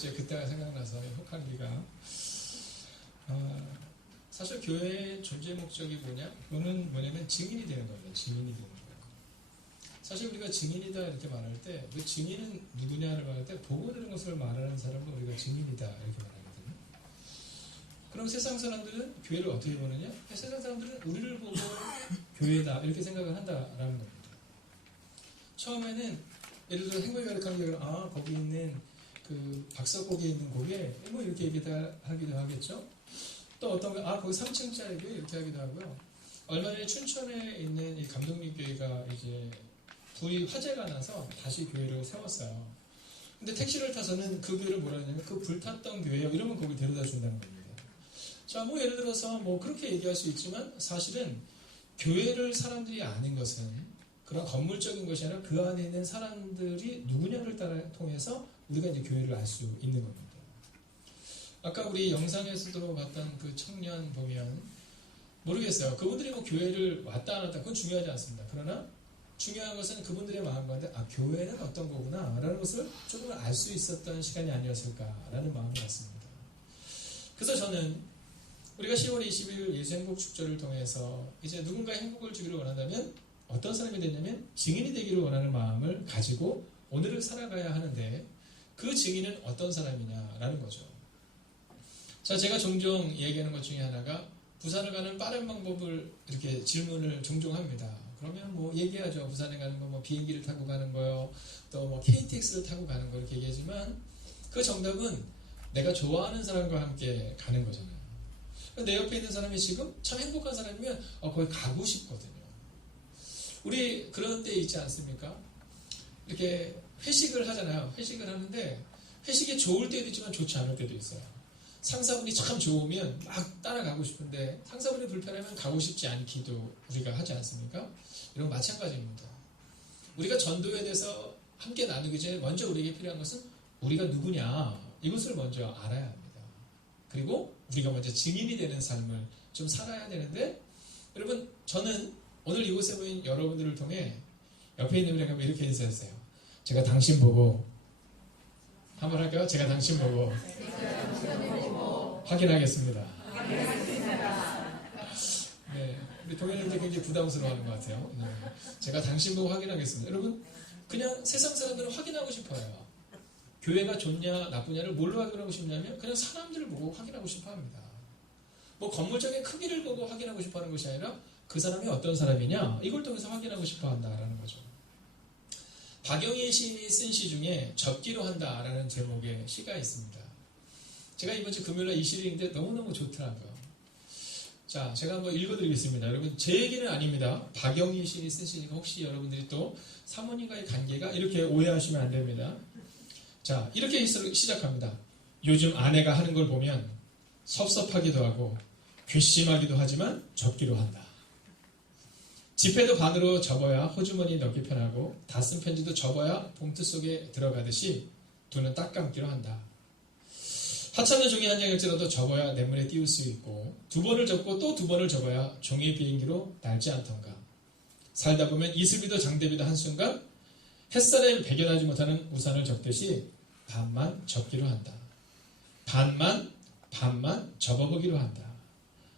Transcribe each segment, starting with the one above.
갑자기 그때가 생각나서 혹한기가 사실 교회의 존재 목적이 그거는 뭐냐면 증인이 되는 겁니다. 증인이 되는 거예요. 사실 우리가 증인이다 이렇게 말할 때 그 증인은 누구냐를 말할 때 보고 들은 것을 말하는 사람은 우리가 증인이다 이렇게 말하거든요. 그럼 세상 사람들은 교회를 어떻게 보느냐? 세상 사람들은 우리를 보고 교회다 이렇게 생각을 한다라는 겁니다. 처음에는 예를 들어 행복이 가득한 거기 있는 그 박사고기에 있는 고개 뭐 이렇게 하기도 하겠죠. 또 어떤 거기 3층짜리 교회 이렇게 하기도 하고요. 얼마 전에 춘천에 있는 이 감독님교회가 이제 불이 화재가 나서 다시 교회를 세웠어요. 근데 택시를 타서는 그 교회를 뭐라 하냐면 그 불탔던 교회요 이러면 거기 데려다 준다는 겁니다. 자, 뭐 예를 들어서 뭐 그렇게 얘기할 수 있지만 사실은 교회를 사람들이 아는 것은 그런 건물적인 것이 아니라 그 안에 있는 사람들이 누구냐를 통해서 우리가 이제 교회를 알 수 있는 겁니다. 아까 우리 영상에서도 봤던 그 청년 보면 모르겠어요. 그분들이 뭐 교회를 왔다 안 왔다 그건 중요하지 않습니다. 그러나 중요한 것은 그분들의 마음 가운데 교회는 어떤 거구나 라는 것을 조금 알 수 있었던 시간이 아니었을까라는 마음이 났습니다. 그래서 저는 우리가 10월 20일 예수 행복 축제를 통해서 이제 누군가 행복을 주기를 원한다면 어떤 사람이 되냐면 증인이 되기를 원하는 마음을 가지고 오늘을 살아가야 하는데 그 증인은 어떤 사람이냐라는 거죠. 자, 제가 종종 얘기하는 것 중에 하나가 부산을 가는 빠른 방법을 이렇게 질문을 종종 합니다. 그러면 뭐 얘기하죠. 부산에 가는 거 뭐 비행기를 타고 가는 거요. 또 뭐 KTX를 타고 가는 거 이렇게 얘기하지만 그 정답은 내가 좋아하는 사람과 함께 가는 거잖아요. 내 옆에 있는 사람이 지금 참 행복한 사람이면 거기 가고 싶거든요. 우리 그런 때 있지 않습니까? 이렇게 회식을 하잖아요. 회식을 하는데 회식이 좋을 때도 있지만 좋지 않을 때도 있어요. 상사분이 참 좋으면 막 따라가고 싶은데 상사분이 불편하면 가고 싶지 않기도 우리가 하지 않습니까? 이런 마찬가지입니다. 우리가 전도에 대해서 함께 나누기 전에 먼저 우리에게 필요한 것은 우리가 누구냐 이것을 먼저 알아야 합니다. 그리고 우리가 먼저 증인이 되는 삶을 좀 살아야 되는데 여러분 저는 오늘 이곳에 모인 여러분들을 통해 옆에 있는 분에게 이렇게 인사했어요. 제가 당신 보고 한번 할까요? 제가 당신 보고 확인하겠습니다. 네, 우리 동현님들 굉장히 부담스러워하는 것 같아요. 네. 제가 당신 보고 확인하겠습니다. 여러분 그냥 세상 사람들은 확인하고 싶어요. 교회가 좋냐 나쁘냐를 뭘로 확인하고 싶냐면 그냥 사람들을 보고 확인하고 싶어합니다. 뭐 건물적인 크기를 보고 확인하고 싶어하는 것이 아니라 그 사람이 어떤 사람이냐 이걸 통해서 확인하고 싶어한다라는 거죠. 박영희 시인이 쓴 시 중에 접기로 한다라는 제목의 시가 있습니다. 제가 이번 주 금요일날 이 시를 읽는데 너무너무 좋더라고요. 자, 제가 한번 읽어드리겠습니다. 여러분 제 얘기는 아닙니다. 박영희 시인이 쓴 시니까 혹시 여러분들이 또 사모님과의 관계가 이렇게 오해하시면 안 됩니다. 자, 이렇게 시작합니다. 요즘 아내가 하는 걸 보면 섭섭하기도 하고 괘씸하기도 하지만 접기로 한다. 지폐도 반으로 접어야 호주머니에 넣기 편하고 다 쓴 편지도 접어야 봉투 속에 들어가듯이 두 눈 딱 감기로 한다. 하찮은 종이 한 장일지라도 접어야 냇물에 띄울 수 있고 두 번을 접고 또 두 번을 접어야 종이 비행기로 날지 않던가. 살다 보면 이슬비도 장대비도 한순간 햇살에 배겨나지 못하는 우산을 접듯이 반만 접기로 한다. 반만 접어보기로 한다.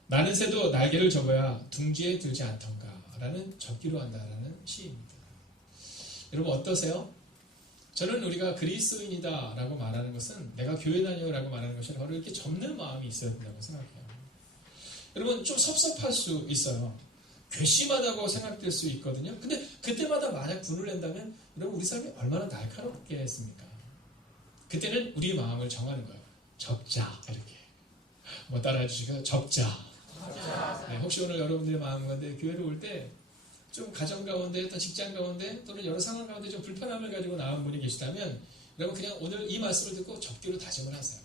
나는 새도 날개를 접어야 둥지에 들지 않던가 라는 접기로 한다라는 시입니다. 여러분 어떠세요? 저는 우리가 그리스도인이다 라고 말하는 것은 내가 교회 다녀 라고 말하는 것이 바로 이렇게 접는 마음이 있어야 된다고 생각해요. 여러분 좀 섭섭할 수 있어요. 괘씸하다고 생각될 수 있거든요. 근데 그때마다 만약 분을 낸다면 여러분 우리 삶이 얼마나 날카롭겠습니까? 그때는 우리의 마음을 정하는 거예요. 접자 이렇게 뭐 따라해 주시고요. 접자. 네, 혹시 오늘 여러분들의 마음 가운데 교회를 올 때 좀 가정 가운데 또 직장 가운데 또는 여러 상황 가운데 좀 불편함을 가지고 나온 분이 계시다면 여러분 그냥 오늘 이 말씀을 듣고 접기로 다짐을 하세요.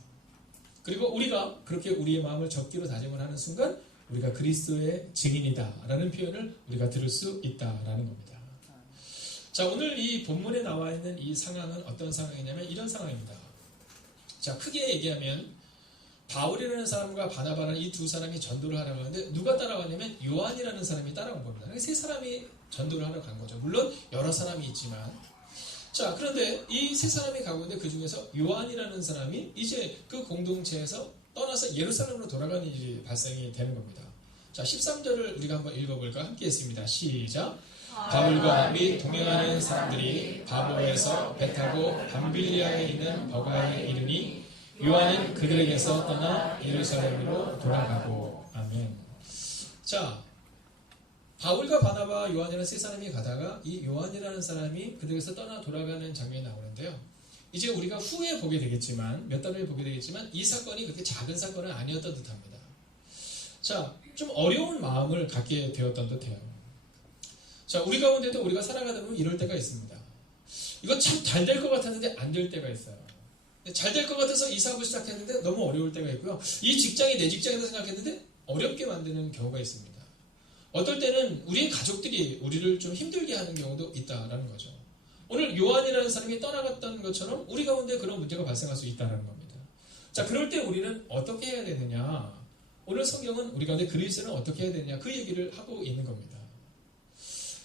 그리고 우리가 그렇게 우리의 마음을 접기로 다짐을 하는 순간 우리가 그리스도의 증인이다 라는 표현을 우리가 들을 수 있다라는 겁니다. 자, 오늘 이 본문에 나와 있는 이 상황은 어떤 상황이냐면 이런 상황입니다. 자, 크게 얘기하면 바울이라는 사람과 바나바라는 이 두 사람이 전도를 하려고 하는데 누가 따라왔냐면 요한이라는 사람이 따라온 겁니다. 세 사람이 전도를 하러 간 거죠. 물론 여러 사람이 있지만 자, 그런데 이 세 사람이 가고 있는데 그 중에서 요한이라는 사람이 이제 그 공동체에서 떠나서 예루살렘으로 돌아가는 일이 발생이 되는 겁니다. 자, 13절을 우리가 한번 읽어볼까? 함께 했습니다. 시작. 바울과 및 동행하는 사람들이 바보에서 배 타고 밤빌리아에 있는 버가에 이르니 요한은 그들에게서 떠나 예루살렘으로 돌아가고. 아멘. 자, 바울과 바나바, 요한이라는 세 사람이 가다가 이 요한이라는 사람이 그들에게서 떠나 돌아가는 장면이 나오는데요. 이제 우리가 후에 보게 되겠지만, 몇 달 후에 보게 되겠지만 이 사건이 그렇게 작은 사건은 아니었던 듯합니다. 자, 좀 어려운 마음을 갖게 되었던 듯해요. 자, 우리 가운데도 우리가 살아가다 보면 이럴 때가 있습니다. 이거 참 잘 될 것 같았는데 안 될 때가 있어요. 잘 될 것 같아서 이 사업을 시작했는데 너무 어려울 때가 있고요. 이 직장이 내 직장이라고 생각했는데 어렵게 만드는 경우가 있습니다. 어떨 때는 우리의 가족들이 우리를 좀 힘들게 하는 경우도 있다라는 거죠. 오늘 요한이라는 사람이 떠나갔던 것처럼 우리 가운데 그런 문제가 발생할 수 있다는 겁니다. 자, 그럴 때 우리는 어떻게 해야 되느냐? 오늘 성경은 우리 가운데 그리스도는 어떻게 해야 되느냐? 그 얘기를 하고 있는 겁니다.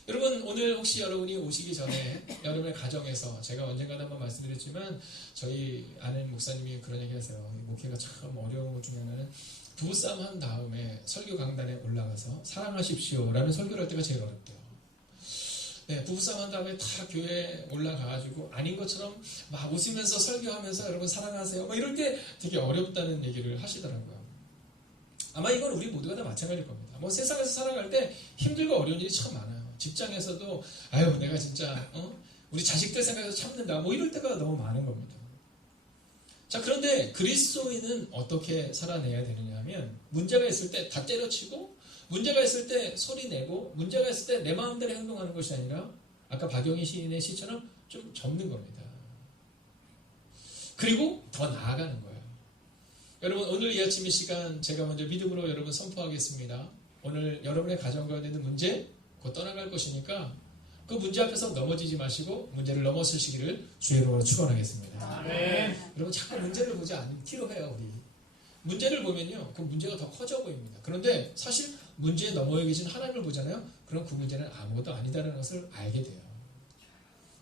여러분, 오늘 혹시 여러분이 오시기 전에 여러분의 가정에서 제가 언젠가 한번 말씀드렸지만 저희 아는 목사님이 그런 얘기 하세요. 목회가 참 어려운 것 중에 하나는 부부싸움 한 다음에 설교 강단에 올라가서 사랑하십시오라는 설교를 할 때가 제일 어렵대요. 네, 부부싸움 한 다음에 다 교회에 올라가가지고 아닌 것처럼 막 웃으면서 설교하면서 여러분 사랑하세요 막 이럴 때 되게 어렵다는 얘기를 하시더라고요. 아마 이건 우리 모두가 다 마찬가지일 겁니다. 뭐 세상에서 살아갈 때 힘들고 어려운 일이 참 많아요. 직장에서도 아유 내가 진짜 우리 자식들 생각해서 참는다 뭐 이럴 때가 너무 많은 겁니다. 자, 그런데 그리스도인은 어떻게 살아내야 되느냐 하면 문제가 있을 때 다 때려치고 문제가 있을 때 소리내고 문제가 있을 때 내 마음대로 행동하는 것이 아니라 아까 박영희 시인의 시처럼 좀 접는 겁니다. 그리고 더 나아가는 거예요. 여러분, 오늘 이 아침 이 시간 제가 먼저 믿음으로 여러분 선포하겠습니다. 오늘 여러분의 가정 가운데 있는 문제 곧 떠나갈 것이니까 그 문제 앞에서 넘어지지 마시고 문제를 넘어서시기를 주의 이름으로 축원하겠습니다. 네. 여러분, 자꾸 문제를 보지 않는 티로 해요. 우리 문제를 보면요, 그 문제가 더 커져 보입니다. 그런데 사실 문제에 넘어여 계신 하나님을 보잖아요. 그럼 그 문제는 아무것도 아니다라는 것을 알게 돼요.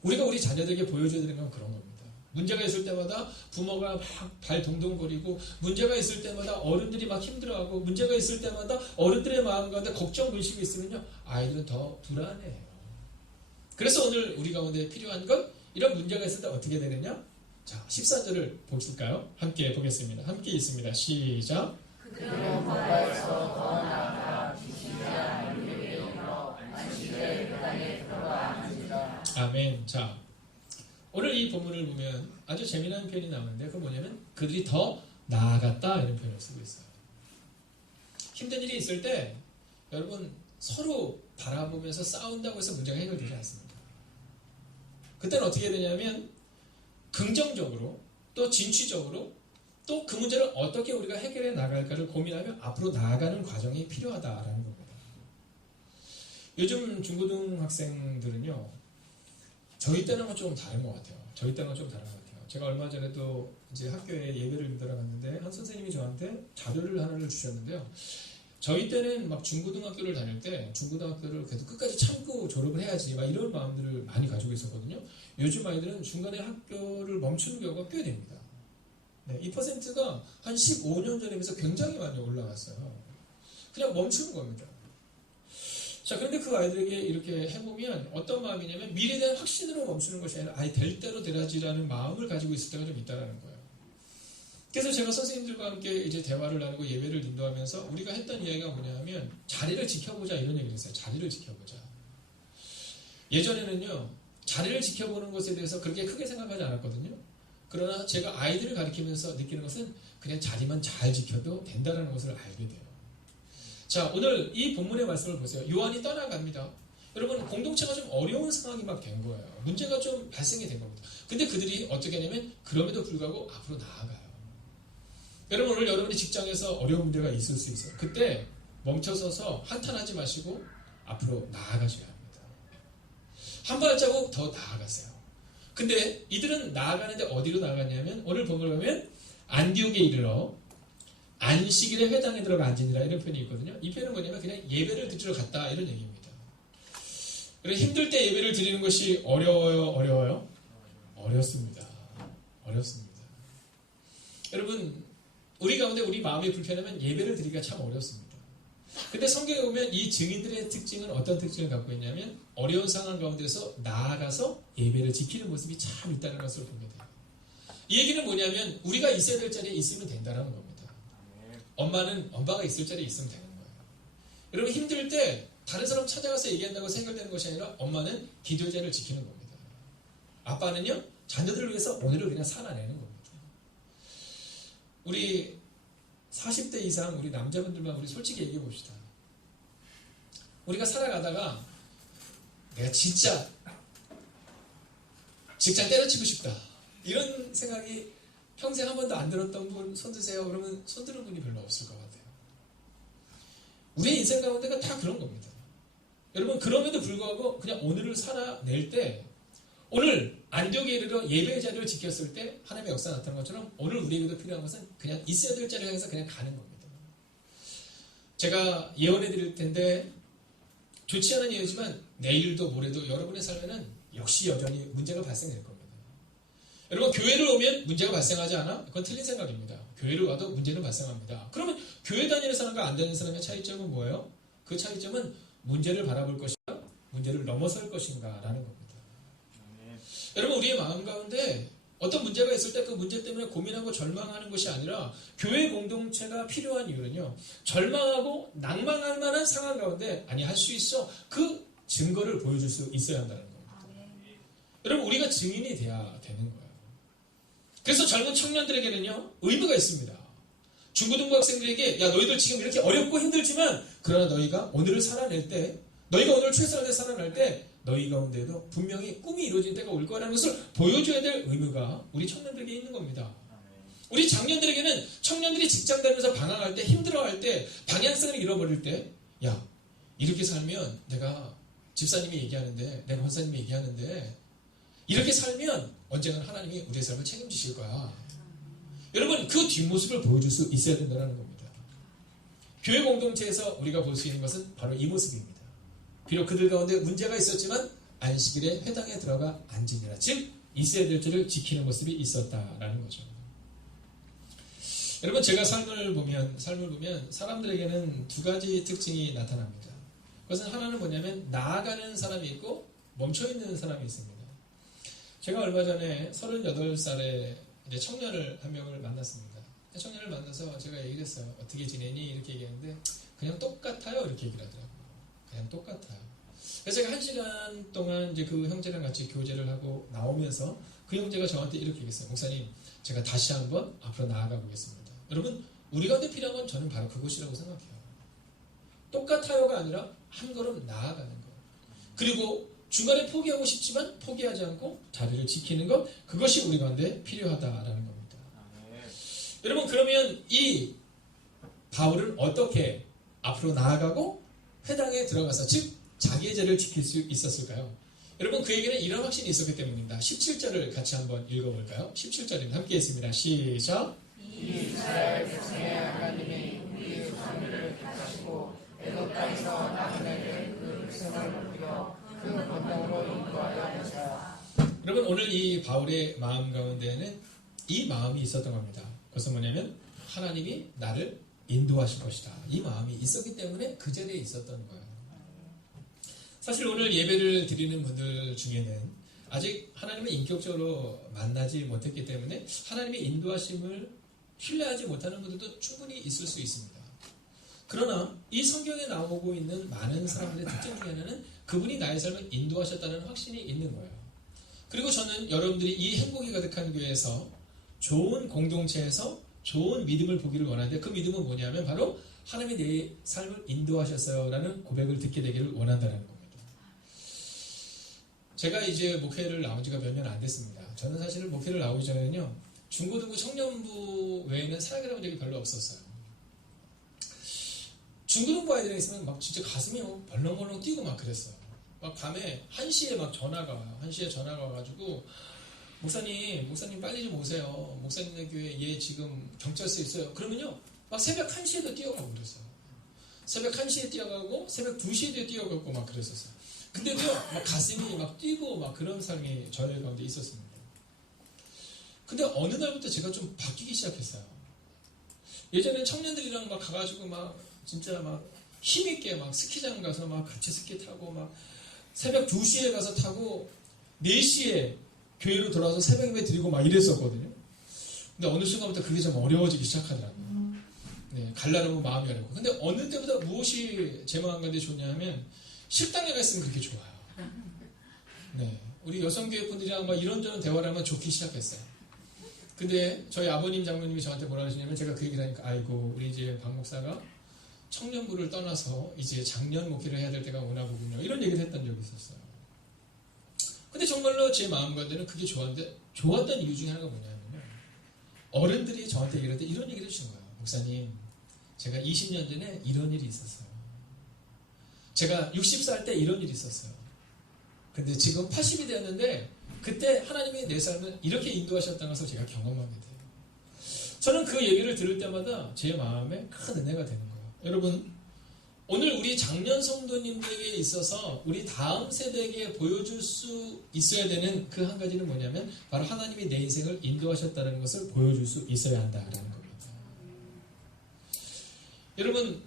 우리가 우리 자녀들에게 보여줘야 되는 건 그런 겁니다. 문제가 있을 때마다 부모가 막 발 동동거리고 문제가 있을 때마다 어른들이 막 힘들어하고 문제가 있을 때마다 어른들의 마음 가운데 걱정 의식이 있으면요, 아이들은 더 불안해요. 그래서 오늘 우리 가운데 필요한 건 이런 문제가 있을 때 어떻게 되느냐? 자, 14절을 보실까요? 함께 보겠습니다. 함께 있습니다. 시작. 그들은 바다에서 더 나아가 비시리아 물에 이르러 안식의 회당에 들어가 앉으라. 아멘. 자, 오늘 이 본문을 보면 아주 재미난 표현이 나오는데 그건 뭐냐면 그들이 더 나아갔다 이런 표현을 쓰고 있어요. 힘든 일이 있을 때 여러분 서로 바라보면서 싸운다고 해서 문제가 해결되지 않습니다. 그때는 어떻게 해야 되냐면 긍정적으로 또 진취적으로 또 그 문제를 어떻게 우리가 해결해 나갈까를 고민하며 앞으로 나아가는 과정이 필요하다라는 겁니다. 요즘 중고등학생들은요, 저희 때는 좀 다른 것 같아요. 제가 얼마 전에도 이제 학교에 예배를 믿으러 갔는데 한 선생님이 저한테 자료를 하나를 주셨는데요. 저희 때는 막 중고등학교를 다닐 때 중고등학교를 그래도 끝까지 참고 졸업을 해야지 막 이런 마음들을 많이 가지고 있었거든요. 요즘 아이들은 중간에 학교를 멈추는 경우가 꽤 됩니다. 네, 이 퍼센트가 한 15년 전에 비해서 굉장히 많이 올라갔어요. 그냥 멈추는 겁니다. 자, 그런데 그 아이들에게 이렇게 해보면 어떤 마음이냐면 미래에 대한 확신으로 멈추는 것이 아니라 아예 될 대로 되라지라는 마음을 가지고 있을 때가 좀 있다는 거예요. 그래서 제가 선생님들과 함께 이제 대화를 나누고 예배를 인도하면서 우리가 했던 이야기가 뭐냐면 자리를 지켜보자 이런 얘기를 했어요. 자리를 지켜보자. 예전에는요, 자리를 지켜보는 것에 대해서 그렇게 크게 생각하지 않았거든요. 그러나 제가 아이들을 가르치면서 느끼는 것은 그냥 자리만 잘 지켜도 된다는 것을 알게 돼요. 자, 오늘 이 본문의 말씀을 보세요. 요한이 떠나갑니다. 여러분, 공동체가 좀 어려운 상황이 막 된 거예요. 문제가 좀 발생이 된 겁니다. 근데 그들이 어떻게 하냐면 그럼에도 불구하고 앞으로 나아가요. 여러분, 오늘 여러분의 직장에서 어려운 문제가 있을 수 있어요. 그때 멈춰서서 한탄하지 마시고 앞으로 나아가셔야 합니다. 한 발자국 더 나아가세요. 근데 이들은 나아가는데 어디로 나아갔냐면 오늘 본문을 보면 안디옥에 이르러 안식일의 회당에 들어가 앉으니라 이런 표현이 있거든요. 이 표현은 뭐냐면 그냥 예배를 드리러 갔다 이런 얘기입니다. 그래서 힘들 때 예배를 드리는 것이 어려워요? 어렵습니다. 어렵습니다. 여러분, 우리 가운데 우리 마음이 불편하면 예배를 드리기가 참 어렵습니다. 근데 성경에 보면 이 증인들의 특징은 어떤 특징을 갖고 있냐면 어려운 상황 가운데서 나아가서 예배를 지키는 모습이 참 있다는 것을 보게 돼요. 이 얘기는 뭐냐면 우리가 있어야 될 자리에 있으면 된다는 겁니다. 엄마는 엄마가 있을 자리에 있으면 되는 거예요. 여러분 힘들 때 다른 사람 찾아가서 얘기한다고 생각되는 것이 아니라 엄마는 기도의 자리를 지키는 겁니다. 아빠는요 자녀들을 위해서 오늘을 그냥 살아내는 겁니다. 우리 40대 이상 우리 남자분들만 우리 솔직히 얘기해 봅시다. 우리가 살아가다가 내가 진짜 직장 때려치고 싶다 이런 생각이 평생 한 번도 안 들었던 분 손 드세요. 그러면 손 드는 분이 별로 없을 것 같아요. 우리의 인생 가운데가 다 그런 겁니다. 여러분 그럼에도 불구하고 그냥 오늘을 살아낼 때 오늘 안디옥에 이르러 예배의 자리를 지켰을 때 하나님의 역사가 나타난 것처럼 오늘 우리에게도 필요한 것은 그냥 있어야 될 자리에 향해서 그냥 가는 겁니다. 제가 예언해 드릴 텐데 좋지 않은 예언이지만 내일도 모레도 여러분의 삶에는 역시 여전히 문제가 발생할 겁니다. 여러분 교회를 오면 문제가 발생하지 않아? 그건 틀린 생각입니다. 교회를 와도 문제는 발생합니다. 그러면 교회 다니는 사람과 안 다니는 사람의 차이점은 뭐예요? 그 차이점은 문제를 바라볼 것인가? 문제를 넘어설 것인가? 라는 겁니다. 여러분 우리의 마음 가운데 어떤 문제가 있을 때 그 문제 때문에 고민하고 절망하는 것이 아니라 교회 공동체가 필요한 이유는요. 절망하고 낭망할 만한 상황 가운데 아니 할 수 있어. 그 증거를 보여줄 수 있어야 한다는 겁니다. 여러분 우리가 증인이 돼야 되는 거예요. 그래서 젊은 청년들에게는요. 의무가 있습니다. 중고등부 학생들에게 야 너희들 지금 이렇게 어렵고 힘들지만 그러나 너희가 오늘을 살아낼 때 너희가 오늘 최선을 다해 살아낼 때 너희 가운데도 분명히 꿈이 이루어질 때가 올 거라는 것을 보여줘야 될 의무가 우리 청년들에게 있는 겁니다. 우리 장년들에게는 청년들이 직장 다니면서 방황할 때 힘들어할 때 방향성을 잃어버릴 때 야 이렇게 살면 내가 집사님이 얘기하는데 내가 권사님이 얘기하는데 이렇게 살면 언젠가 하나님이 우리의 삶을 책임지실 거야. 여러분 그 뒷모습을 보여줄 수 있어야 된다는 겁니다. 교회 공동체에서 우리가 볼 수 있는 것은 바로 이 모습입니다. 비록 그들 가운데 문제가 있었지만 안식일에 회당에 들어가 앉으니라. 즉 있어야 될 줄을 지키는 모습이 있었다라는 거죠. 여러분 제가 삶을 보면 사람들에게는 두 가지 특징이 나타납니다. 그것은 하나는 뭐냐면 나아가는 사람이 있고 멈춰있는 사람이 있습니다. 제가 얼마 전에 38살에 이제 청년을 한 명을 만났습니다. 청년을 만나서 제가 얘기를 했어요. 어떻게 지내니? 이렇게 얘기했는데 그냥 똑같아요. 이렇게 얘기를 하더라고요. 그냥 똑같아요. 그래서 제가 1시간 동안 이제 그 형제랑 같이 교제를 하고 나오면서 그 형제가 저한테 이렇게 얘기했어요. 목사님, 제가 다시 한번 앞으로 나아가 보겠습니다. 여러분, 우리 가운데 필요한 건 저는 바로 그것이라고 생각해요. 똑같아요가 아니라 한 걸음 나아가는 것. 그리고 중간에 포기하고 싶지만 포기하지 않고 자리를 지키는 것, 그것이 우리 가운데 필요하다라는 겁니다. 여러분, 그러면 이 바울은 어떻게 앞으로 나아가고 회당에 들어가서 즉 자기의 자리를 지킬 수 있었을까요? 여러분 그에게는 이런 확신이 있었기 때문입니다. 17절을 같이 한번 읽어볼까요? 17절입니다. 함께 했습니다. 시작. 이스라엘 백성의 하나님이 우리 조상들을 택하시고 애굽 땅에서 나그네를 그 백성을 높여 그 권능으로 인도하여 하시라. 여러분 오늘 이 바울의 마음 가운데에는 이 마음이 있었던 겁니다. 그것은 뭐냐면 하나님이 나를 인도하실 것이다. 이 마음이 있었기 때문에 그 자리에 있었던 거예요. 사실 오늘 예배를 드리는 분들 중에는 아직 하나님을 인격적으로 만나지 못했기 때문에 하나님의 인도하심을 신뢰하지 못하는 분들도 충분히 있을 수 있습니다. 그러나 이 성경에 나오고 있는 많은 사람들의 특징 중에 하나는 그분이 나의 삶을 인도하셨다는 확신이 있는 거예요. 그리고 저는 여러분들이 이 행복이 가득한 교회에서 좋은 공동체에서 좋은 믿음을 보기를 원하는데 그 믿음은 뭐냐면 바로 하나님이 내 삶을 인도하셨어요 라는 고백을 듣게 되기를 원한다는 겁니다. 제가 이제 목회를 나온 지가 몇 년 안 됐습니다. 저는 사실 목회를 나오기 전에는요 중고등부 청년부 외에는 사역을 해본 적이 별로 없었어요. 중고등부 아이들이 있으면 막 진짜 가슴이 벌렁벌렁 뛰고 막 그랬어요. 막 밤에 1시에 막 전화가 와요. 1시에 전화가 와가지고 목사님 빨리 좀 오세요. 목사님네 교회 얘 지금 경찰서에 있어요. 그러면요 막 새벽 1시에도 뛰어가고 그랬어요. 새벽 1시에 뛰어가고 새벽 2시에도 뛰어가고 막 그랬었어요. 근데도요 막 가슴이 막 뛰고 막 그런 삶이 저희 가운데 있었습니다. 근데 어느 날부터 제가 좀 바뀌기 시작했어요. 예전엔 청년들이랑 막 가가지고 막 진짜 막 힘있게 막 스키장 가서 막 같이 스키 타고 막 새벽 2시에 가서 타고 4시에 교회로 돌아와서 새벽 예배 드리고 막 이랬었거든요. 근데 어느 순간부터 그게 좀 어려워지기 시작하더라고요. 네, 갈라놓으면 마음이 어렵고. 근데 어느 때보다 무엇이 제 마음 가운데 좋냐면 식당에 가 있으면 그렇게 좋아요. 네, 우리 여성교회 분들이랑 막 이런저런 대화를 하면 좋기 시작했어요. 근데 저희 아버님 장모님이 저한테 뭐라 하시냐면 제가 그 얘기를 하니까 아이고 우리 이제 박 목사가 청년부를 떠나서 이제 장년 목회를 해야 될 때가 오나 보군요. 이런 얘기를 했던 적이 있었어요. 근데 정말로 제 마음 가운데는 그게 좋았는데 좋았던 이유 중에 하나가 뭐냐면요. 어른들이 저한테 얘기할 때 이런 얘기를 해주신 거예요. 목사님, 제가 20년 전에 이런 일이 있었어요. 제가 60살 때 이런 일이 있었어요. 근데 지금 80이 되었는데 그때 하나님이 내 삶을 이렇게 인도하셨다는 것을 제가 경험하게 돼요. 저는 그 얘기를 들을 때마다 제 마음에 큰 은혜가 되는 거예요. 여러분, 오늘 우리 장년 성도님들에게 있어서 우리 다음 세대에게 보여줄 수 있어야 되는 그 한 가지는 뭐냐면 바로 하나님이 내 인생을 인도하셨다는 것을 보여줄 수 있어야 한다라는 겁니다. 여러분,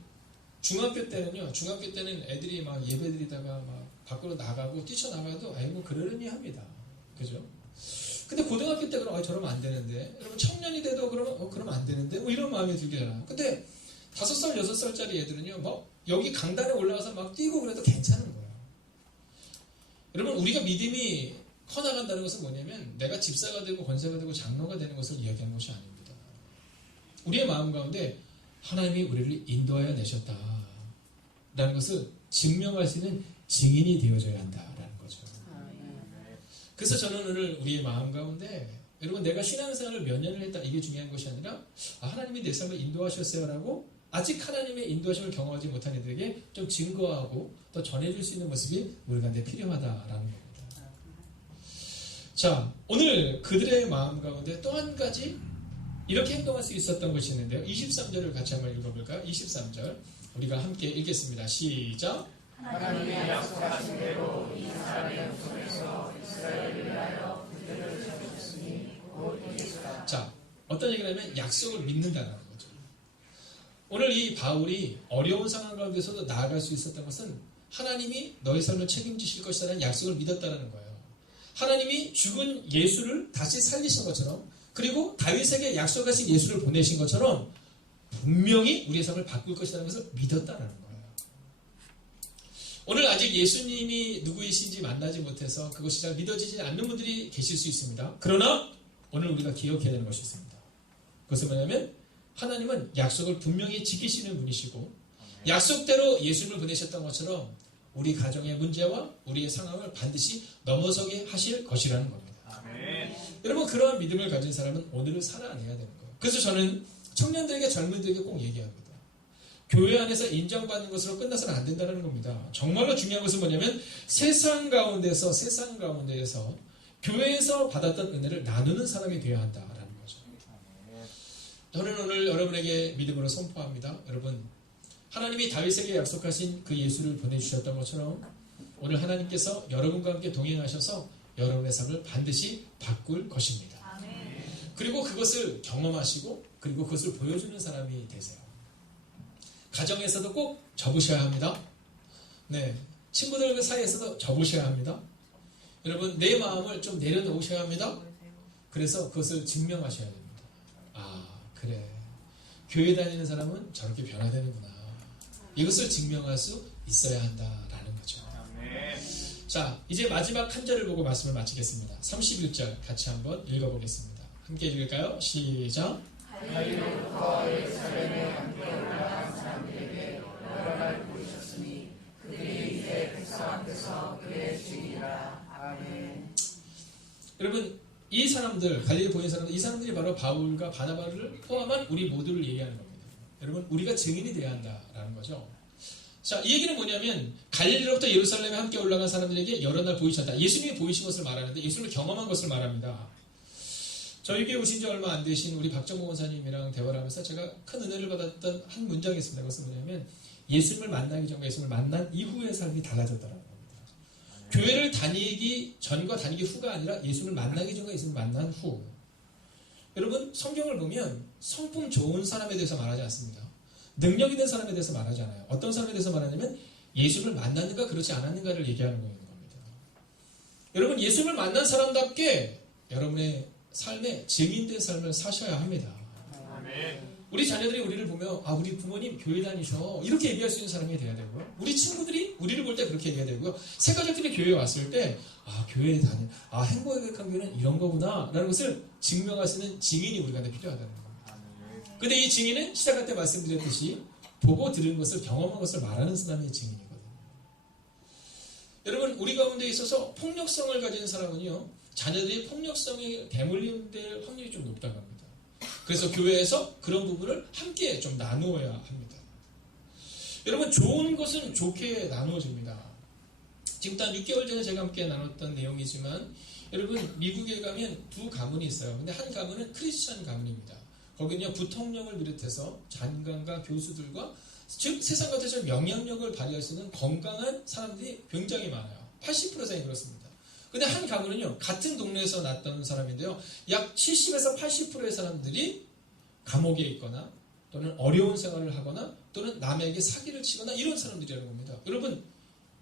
중학교 때는 애들이 막 예배드리다가 막 밖으로 나가고 뛰쳐나가도 아이고 그러려니 합니다. 그죠? 근데 고등학교 때 그럼 저러면 안 되는데, 여러분 청년이 돼도 그러면 안 되는데 뭐 이런 마음이 들잖아요. 근데 5살, 6살짜리 애들은요, 뭐 여기 강단에 올라가서 막 뛰고 그래도 괜찮은 거예요. 여러분, 우리가 믿음이 커나간다는 것은 뭐냐면 내가 집사가 되고 권사가 되고 장로가 되는 것을 이야기하는 것이 아닙니다. 우리의 마음 가운데 하나님이 우리를 인도하여 내셨다 라는 것을 증명할 수 있는 증인이 되어져야 한다라는 거죠. 그래서 저는 오늘 우리의 마음 가운데 여러분, 내가 신앙생활을 몇 년을 했다 이게 중요한 것이 아니라 하나님이 내 삶을 인도하셨어요 라고 아직 하나님의 인도하심을 경험하지 못한 이들에게 좀 증거하고 또 전해줄 수 있는 모습이 우리 가운데 필요하다라는 겁니다. 자, 오늘 그들의 마음 가운데 또 한 가지 이렇게 행동할 수 있었던 것이 있는데요. 23절을 같이 한번 읽어볼까요? 23절 우리가 함께 읽겠습니다. 시작. 하나님의 약속하신 대로 이 사람의 손에서 이스라엘을 위하여 그들을 세우셨으니 곧 예수라. 자, 어떤 얘기냐면 약속을 믿는다는 거죠. 오늘 이 바울이 어려운 상황 가운데서도 나아갈 수 있었던 것은 하나님이 너의 삶을 책임지실 것이라는 약속을 믿었다는 거예요. 하나님이 죽은 예수를 다시 살리신 것처럼, 그리고 다윗에게 약속하신 예수를 보내신 것처럼 분명히 우리의 삶을 바꿀 것이라는 것을 믿었다는 거예요. 오늘 아직 예수님이 누구이신지 만나지 못해서 그것이 잘 믿어지지 않는 분들이 계실 수 있습니다. 그러나 오늘 우리가 기억해야 되는 것이 있습니다. 그것은 뭐냐면 하나님은 약속을 분명히 지키시는 분이시고 약속대로 예수님을 보내셨던 것처럼 우리 가정의 문제와 우리의 상황을 반드시 넘어서게 하실 것이라는 겁니다. 아멘. 여러분, 그러한 믿음을 가진 사람은 오늘을 살아내야 되는 거예요. 그래서 저는 청년들에게, 젊은이들에게 꼭 얘기합니다. 교회 안에서 인정받는 것으로 끝나서는 안 된다는 겁니다. 정말로 중요한 것은 뭐냐면 세상 가운데에서 교회에서 받았던 은혜를 나누는 사람이 되어야 한다라는 거죠. 저는 오늘 여러분에게 믿음으로 선포합니다. 여러분, 하나님이 다윗에게 약속하신 그 예수를 보내주셨던 것처럼 오늘 하나님께서 여러분과 함께 동행하셔서 여러분의 삶을 반드시 바꿀 것입니다. 그리고 그것을 경험하시고 그리고 그것을 보여주는 사람이 되세요. 가정에서도 꼭 접으셔야 합니다. 네, 친구들 사이에서도 접으셔야 합니다. 여러분, 내 마음을 좀 내려놓으셔야 합니다. 그래서 그것을 증명하셔야 됩니다. 아, 그래, 교회 다니는 사람은 저렇게 변화되는구나. 이것을 증명할 수 있어야 한다라는 거죠. 자, 이제 마지막 한 절을 보고 말씀을 마치겠습니다. 31절 같이 한번 읽어보겠습니다. 함께 읽을까요? 시작. 갈릴리로부터 예루살렘에 함께 올라간 사람들에게 여러 날 보이셨으니 그들이 이제 백성 앞에서 그의 증인이라. 아멘. 여러분, 이 사람들, 갈릴리 보인 사람들, 이 사람들이 바로 바울과 바나바를 포함한 우리 모두를 얘기하는 겁니다. 여러분, 우리가 증인이 되어야 한다라는 거죠. 자, 이 얘기는 뭐냐면 갈릴리로부터 예루살렘에 함께 올라간 사람들에게 여러 날 보이셨다. 예수님이 보이신 것을 말하는데 예수님을 경험한 것을 말합니다. 저에게 오신 지 얼마 안 되신 우리 박정모 원사님이랑 대화를 하면서 제가 큰 은혜를 받았던 한 문장이 있습니다. 그것은 뭐냐면 예수님을 만나기 전과 예수님을 만난 이후의 삶이 달라졌다는 겁니다. 교회를 다니기 전과 다니기 후가 아니라 예수님을 만나기 전과 예수님을 만난 후. 여러분 성경을 보면 성품 좋은 사람에 대해서 말하지 않습니다. 능력 있는 사람에 대해서 말하지 않아요. 어떤 사람에 대해서 말하냐면 예수를 만났는가 그렇지 않았는가를 얘기하는 겁니다. 여러분 예수를 만난 사람답게 여러분의 삶에 증인된 삶을 사셔야 합니다. 우리 자녀들이 우리를 보며 아 우리 부모님 교회 다니셔 이렇게 얘기할 수 있는 사람이 돼야 되고요. 우리 친구들이 우리를 볼 때 그렇게 얘기해야 되고요. 새가족들이 교회에 왔을 때 아 교회에 다니 아 행복한 교회는 이런 거구나 라는 것을 증명할 수 있는 증인이 우리 가운데 필요하다는 겁니다. 근데 이 증인은 시작할 때 말씀드렸듯이 보고 들은 것을 경험한 것을 말하는 사람의 증인이거든요. 여러분 우리 가운데 있어서 폭력성을 가진 사람은요 자녀들이 폭력성에 대물림될 확률이 좀 높다고 합니다. 그래서 교회에서 그런 부분을 함께 좀 나누어야 합니다. 여러분 좋은 것은 좋게 나누어집니다. 지금 단 6개월 전에 제가 함께 나눴던 내용이지만 여러분 미국에 가면 두 가문이 있어요. 근데 한 가문은 크리스찬 가문입니다. 거기는요 부통령을 비롯해서 장관과 교수들과 즉 세상 같아서 영향력을 발휘할 수 있는 건강한 사람들이 굉장히 많아요. 80% 이상이 그렇습니다. 근데 한 가문은요 같은 동네에서 났던 사람인데요 약 70에서 80%의 사람들이 감옥에 있거나 또는 어려운 생활을 하거나 또는 남에게 사기를 치거나 이런 사람들이라는 겁니다. 여러분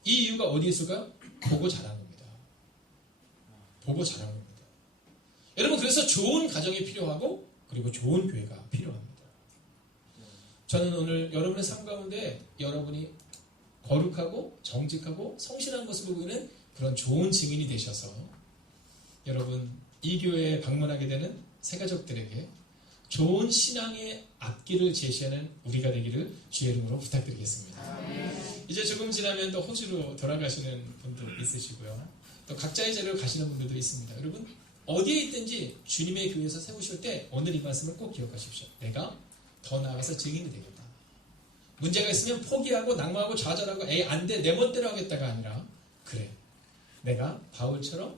이 이유가 어디에 있을까요? 보고 자란 겁니다. 보고 자란 겁니다. 여러분 그래서 좋은 가정이 필요하고 그리고 좋은 교회가 필요합니다. 저는 오늘 여러분의 삶 가운데 여러분이 거룩하고 정직하고 성실한 모습을 보이는 그런 좋은 증인이 되셔서 여러분 이 교회에 방문하게 되는 새가족들에게 좋은 신앙의 앞길을 제시하는 우리가 되기를 주의 이름으로 부탁드리겠습니다. 이제 조금 지나면 또 호주로 돌아가시는 분도 있으시고요. 또 각자의 자리로 가시는 분들도 있습니다. 여러분 어디에 있든지 주님의 교회에서 세우실 때 오늘 이 말씀을 꼭 기억하십시오. 내가 더 나아가서 증인이 되겠다. 문제가 있으면 포기하고 낙마하고 좌절하고 에이 안돼 내 멋대로 하겠다가 아니라 그래 내가 바울처럼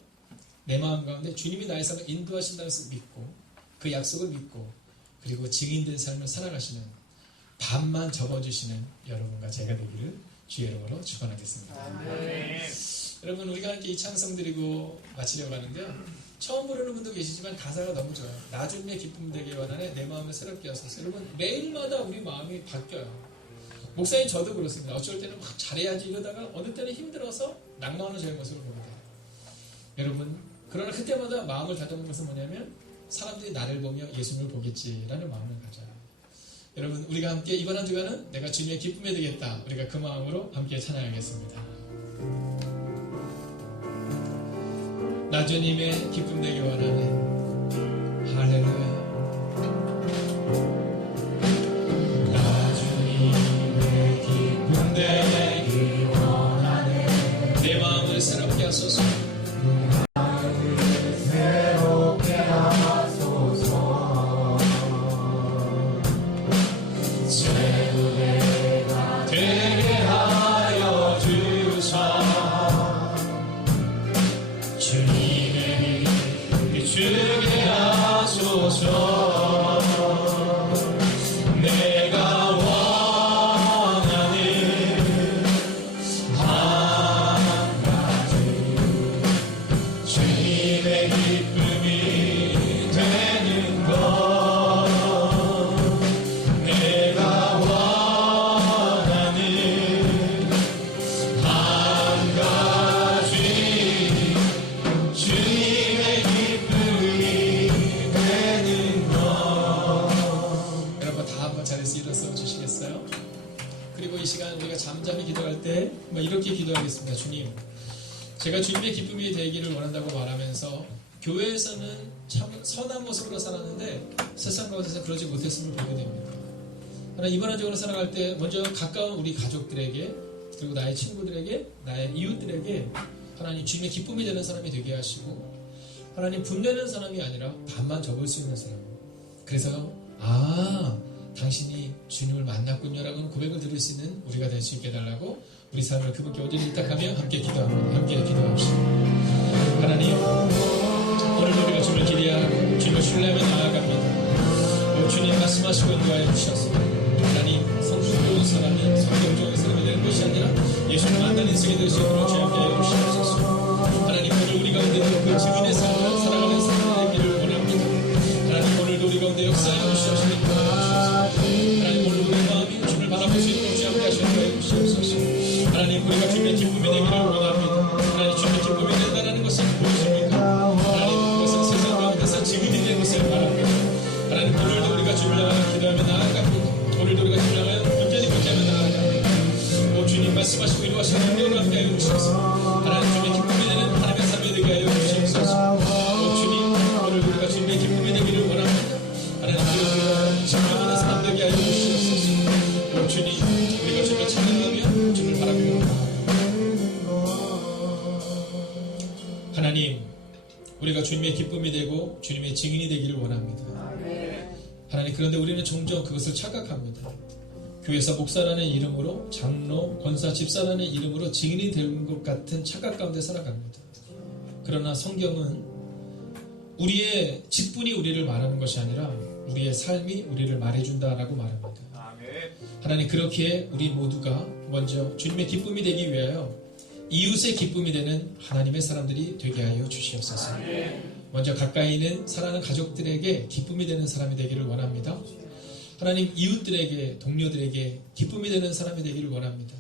내 마음 가운데 주님이 나의 삶을 인도하신다는 것을 믿고 그 약속을 믿고 그리고 증인된 삶을 살아가시는 반만 접어주시는 여러분과 제가 되기를 주의 이름으로 축원하겠습니다. 여러분 우리가 함께 이 찬송 드리고 마치려고 하는데요. 처음 부르는 분도 계시지만 가사가 너무 좋아요. 나중에 기쁨 되게 원하네 내 마음을 새롭게 하소서. 여러분 매일마다 우리 마음이 바뀌어요. 목사님 저도 그렇습니다. 어쩔 때는 막 잘해야지 이러다가 어느 때는 힘들어서 낙망하는 저의 모습을 봅니다. 여러분 그러나 그때마다 마음을 다잡는 것은 뭐냐면 사람들이 나를 보며 예수님을 보겠지라는 마음을 가져요. 여러분 우리가 함께 이번 한 주간은 내가 주님의 기쁨이 되겠다. 우리가 그 마음으로 함께 찬양하겠습니다. 나 주님의 기쁨 되기 원하네. 할렐루야. 나 주님의 기쁨 되기 원하네. 내 마음을 새롭게 하소서. 새롭게 하소서. 제우대가 되게 하여 주사. 주게 하소서. 내가 원하는 한 가지 주님의 기쁨이 되는 것. 내가 원하는 한 가지 주님의 자리에서 일어서 주시겠어요? 그리고 이 시간 우리가 잠잠히 기도할 때 이렇게 기도하겠습니다. 주님, 제가 주님의 기쁨이 되기를 원한다고 말하면서 교회에서는 참 선한 모습으로 살았는데 세상 가운데서 그러지 못했음을 보게 됩니다. 하나님 이번 한 주간을 살아갈 때 먼저 가까운 우리 가족들에게 그리고 나의 친구들에게 나의 이웃들에게 하나님 주님의 기쁨이 되는 사람이 되게 하시고 하나님 분내는 사람이 아니라 반만 접을 수 있는 사람. 그래서 당신이 주님을 만났군요라고 고백을 들을 수 있는 우리가 될 수 있게 해달라고 우리 삶을 그분께 온전히 의탁하며 함께 기도합니다. 함께 기도합시다. 하나님 오늘도 우리가 주님을 기대하고 주님을 신뢰하며 나아갑니다. 주님 말씀하시고 인도하여 주셨습니다. 하나님 성품 좋은 사람이 성경 좋은 사람이 되는 것이 아니라 예수를 만난 인생이 될 수 있도록 주님께 주시옵소서. 하나님 오늘 우리 가운데 그 증인의 삶을 살아가는 사람이 되기를 원합니다. 하나님 오늘 하나님 우리가 주님의 기쁨이 되기를 원합니다. 하나님 주님의 기쁨이 된다는 것을 보여줍니까? 하나님 그것은 세상 가운데서 증인이 되는 것을 말합니다. 하나님 오늘도 우리가 주님을 향하여 기도하며 나아가고 오늘도 우리가 주님을 향하여 온전히 붙잡며 나아갑니다. 오 주님 말씀하시고 이루하시는 은혜로 함께 하여 주시옵소서. 하나님 주님의 기쁨이 되는 하나님의 삶이 되게 하여 주시옵소서. 오 주님 오늘 우리가 주님의 기쁨이 되기를 원합니다. 하나님 우리가 증명하는 사람 되게 하여 주시옵소서. 오 주님 우리가 주님을 찬양하며 주님을 바라며 하나님 우리가 주님의 기쁨이 되고 주님의 증인이 되기를 원합니다. 하나님 그런데 우리는 종종 그것을 착각합니다. 교회에서 목사라는 이름으로 장로, 권사, 집사라는 이름으로 증인이 되는 것 같은 착각 가운데 살아갑니다. 그러나 성경은 우리의 직분이 우리를 말하는 것이 아니라 우리의 삶이 우리를 말해준다라고 말합니다. 하나님 그렇기에 우리 모두가 먼저 주님의 기쁨이 되기 위하여 이웃의 기쁨이 되는 하나님의 사람들이 되게 하여 주시옵소서. 먼저 가까이 있는 사랑하는 가족들에게 기쁨이 되는 사람이 되기를 원합니다. 하나님 이웃들에게 동료들에게 기쁨이 되는 사람이 되기를 원합니다.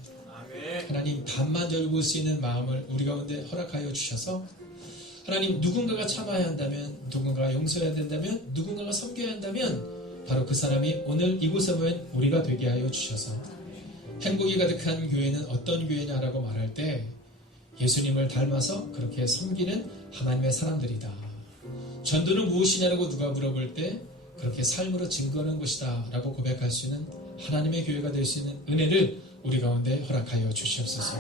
하나님 밤만 절볼 수 있는 마음을 우리 가운데 허락하여 주셔서 하나님 누군가가 참아야 한다면 누군가가 용서해야 된다면 누군가가 섬겨야 한다면 바로 그 사람이 오늘 이곳에 모인 우리가 되게 하여 주셔서 행복이 가득한 교회는 어떤 교회냐라고 말할 때 예수님을 닮아서 그렇게 섬기는 하나님의 사람들이다. 전도는 무엇이냐라고 누가 물어볼 때 그렇게 삶으로 증거하는 것이다 라고 고백할 수 있는 하나님의 교회가 될 수 있는 은혜를 우리 가운데 허락하여 주시옵소서.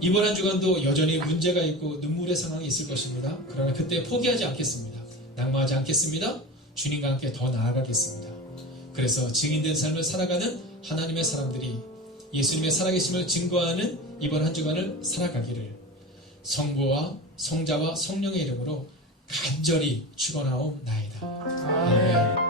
이번 한 주간도 여전히 문제가 있고 눈물의 상황이 있을 것입니다. 그러나 그때 포기하지 않겠습니다. 낙마하지 않겠습니다. 주님과 함께 더 나아가겠습니다. 그래서 증인된 삶을 살아가는 하나님의 사람들이 예수님의 살아계심을 증거하는 이번 한 주간을 살아가기를 성부와 성자와 성령의 이름으로 간절히 축원하옵나이다. 아멘.